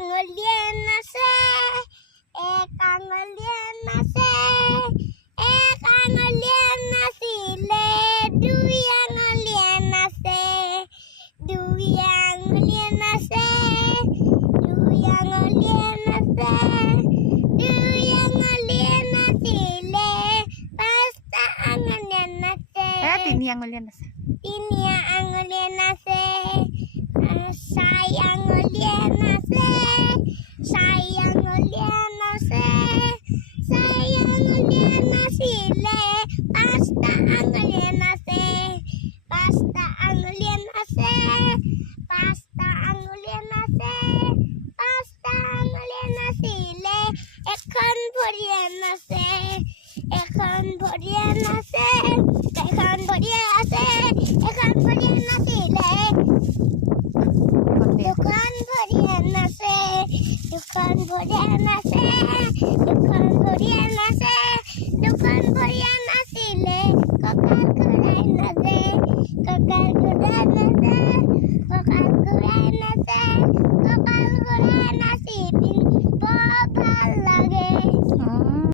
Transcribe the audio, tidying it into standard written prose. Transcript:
আঙুলিয়ে নাচে, এক আঙুলিয়ে নাচে, এক আঙুলিয়ে নাচিলে দুই আঙুলিয়ে নাচে, দুই আঙুলিয়ে নাচে, দুই আঙুলিয়ে নাচে, দুই আঙুলিয়ে নাচিলে পাঁচটা আঙুলিয়ে নাচে, তিনি আঙুলিয়ে নাচে, তিনি আঙুলিয়ে নাচে, চাৰি আঙুলিয়ে নাচে, চাৰি আঙুলিয়ে নাচে, চাৰি আঙুলিয়ে নাচিলে পাঁচটা আঙুলিয়ে নাচে, পাঁচটা আঙুলিয়ে নাচে, পাঁচটা আঙুলিয়ে নাচে, পাঁচটা আঙুলিয়ে নাচিলে এখন ভৰিয়ে নাচে, এখন ভৰিয়ে নাচে, এখন ভৰিয়ে আছে, এখন ভৰিয়ে নাচিলে দুখন ভৰিয়ে নাচে, দুখন ভৰিয়ে নাচে, দুখন ভৰিয়ে নাচে, দুখন ভৰিয়ে নাচিলে কঁকাল ঘূৰাই নাচে, কঁকাল ঘূৰাই নাচে, কঁকাল ঘূৰাই নাচে।